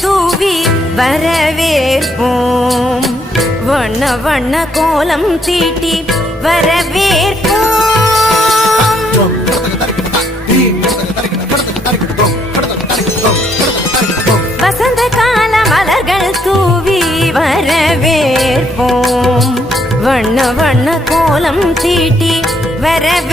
தூவி வரவேற்போம் வண்ண வண்ண கோலம் தீட்டி வரவேற்போம் வசந்த கால மலர்கள் தூவி வரவேற்போம் வண்ண வண்ண கோலம் தீட்டி வரவே